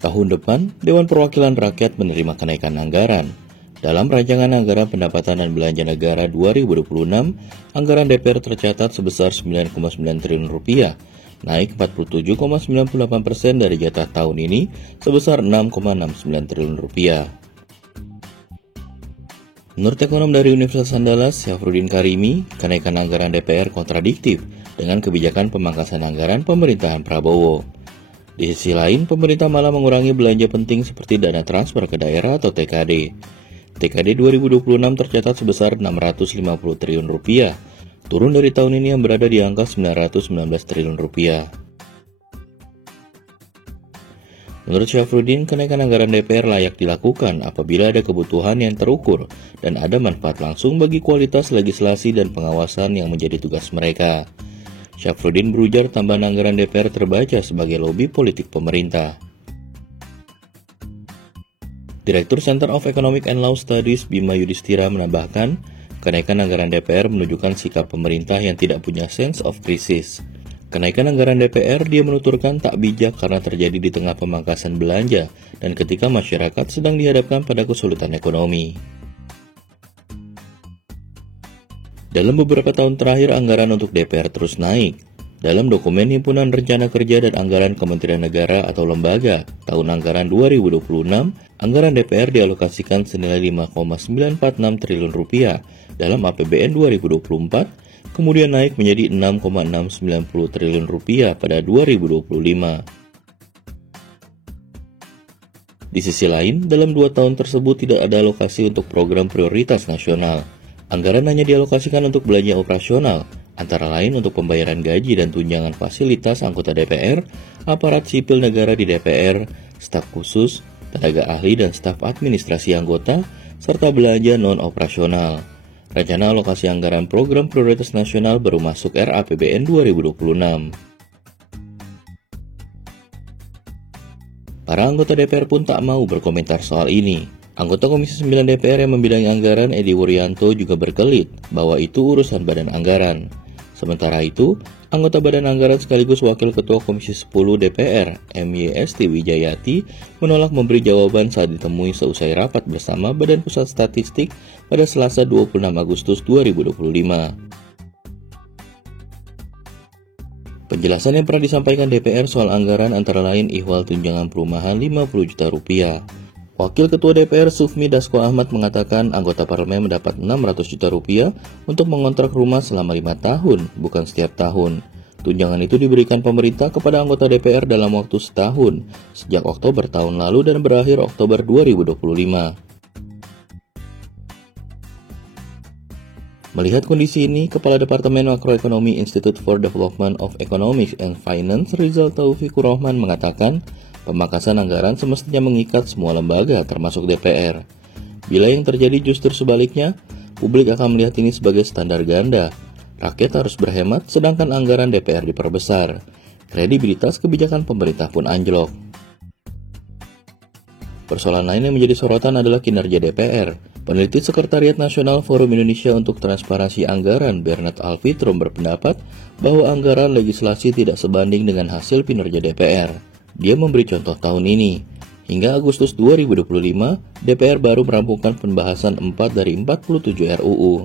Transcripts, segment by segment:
Tahun depan, Dewan Perwakilan Rakyat menerima kenaikan anggaran. Dalam Rancangan Anggaran Pendapatan dan Belanja Negara 2026, anggaran DPR tercatat sebesar Rp9,9 triliun, naik 47,98% dari jatah tahun ini sebesar Rp6,69 triliun. Menurut ekonom dari Universitas Andalas, Syafruddin Karimi, kenaikan anggaran DPR kontradiktif dengan kebijakan pemangkasan anggaran pemerintahan Prabowo. Di sisi lain, pemerintah malah mengurangi belanja penting seperti dana transfer ke daerah atau TKD. TKD 2026 tercatat sebesar Rp650 triliun, turun dari tahun ini yang berada di angka Rp919 triliun. Menurut Syafruddin, kenaikan anggaran DPR layak dilakukan apabila ada kebutuhan yang terukur dan ada manfaat langsung bagi kualitas legislasi dan pengawasan yang menjadi tugas mereka. Syafruddin berujar tambahan anggaran DPR terbaca sebagai lobi politik pemerintah. Direktur Center of Economic and Law Studies Bima Yudhistira menambahkan, kenaikan anggaran DPR menunjukkan sikap pemerintah yang tidak punya sense of crisis. Kenaikan anggaran DPR dia menuturkan tak bijak karena terjadi di tengah pemangkasan belanja dan ketika masyarakat sedang dihadapkan pada kesulitan ekonomi. Dalam beberapa tahun terakhir, anggaran untuk DPR terus naik. Dalam dokumen Himpunan Rencana Kerja dan Anggaran Kementerian Negara atau Lembaga tahun anggaran 2026, anggaran DPR dialokasikan senilai Rp5,946 triliun dalam APBN 2024, kemudian naik menjadi Rp6,690 triliun pada 2025. Di sisi lain, dalam 2 tahun tersebut tidak ada alokasi untuk program prioritas nasional. Anggaran hanya dialokasikan untuk belanja operasional, antara lain untuk pembayaran gaji dan tunjangan fasilitas anggota DPR, aparat sipil negara di DPR, staf khusus, tenaga ahli dan staf administrasi anggota, serta belanja non-operasional. Rencana alokasi anggaran program prioritas nasional baru masuk RAPBN 2026. Para anggota DPR pun tak mau berkomentar soal ini. Anggota Komisi 9 DPR yang membidangi anggaran Edi Wuryanto juga berkelit bahwa itu urusan badan anggaran. Sementara itu, anggota Badan Anggaran sekaligus Wakil Ketua Komisi 10 DPR, MYST Wijayati, menolak memberi jawaban saat ditemui seusai rapat bersama Badan Pusat Statistik pada Selasa 26 Agustus 2025. Penjelasan yang pernah disampaikan DPR soal anggaran antara lain ihwal tunjangan perumahan Rp50 juta. Wakil Ketua DPR Sufmi Dasko Ahmad mengatakan anggota parlemen mendapat Rp600 juta untuk mengontrak rumah selama 5 tahun, bukan setiap tahun. Tunjangan itu diberikan pemerintah kepada anggota DPR dalam waktu setahun, sejak Oktober tahun lalu dan berakhir Oktober 2025. Melihat kondisi ini, Kepala Departemen Makroekonomi Institute for Development of Economics and Finance Rizal Taufikur Rahman mengatakan, pemangkasan anggaran semestinya mengikat semua lembaga termasuk DPR. Bila yang terjadi justru sebaliknya, publik akan melihat ini sebagai standar ganda. Rakyat harus berhemat sedangkan anggaran DPR diperbesar. Kredibilitas kebijakan pemerintah pun anjlok. Persoalan lain yang menjadi sorotan adalah kinerja DPR. Peneliti Sekretariat Nasional Forum Indonesia untuk Transparansi Anggaran Bernard Alfitrom berpendapat bahwa anggaran legislasi tidak sebanding dengan hasil kinerja DPR. Dia memberi contoh tahun ini. Hingga Agustus 2025, DPR baru merampungkan pembahasan 4 dari 47 RUU.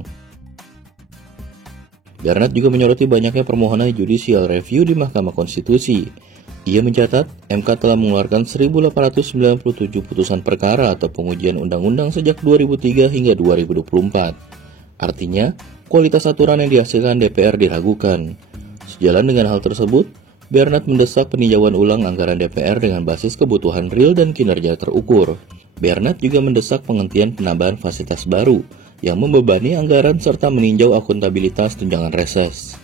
Bernard juga menyoroti banyaknya permohonan judicial review di Mahkamah Konstitusi. Ia mencatat, MK telah mengeluarkan 1.897 putusan perkara atau pengujian undang-undang sejak 2003 hingga 2024. Artinya, kualitas aturan yang dihasilkan DPR diragukan. Sejalan dengan hal tersebut, Bernard mendesak peninjauan ulang anggaran DPR dengan basis kebutuhan real dan kinerja terukur. Bernard juga mendesak penghentian penambahan fasilitas baru yang membebani anggaran serta meninjau akuntabilitas tunjangan reses.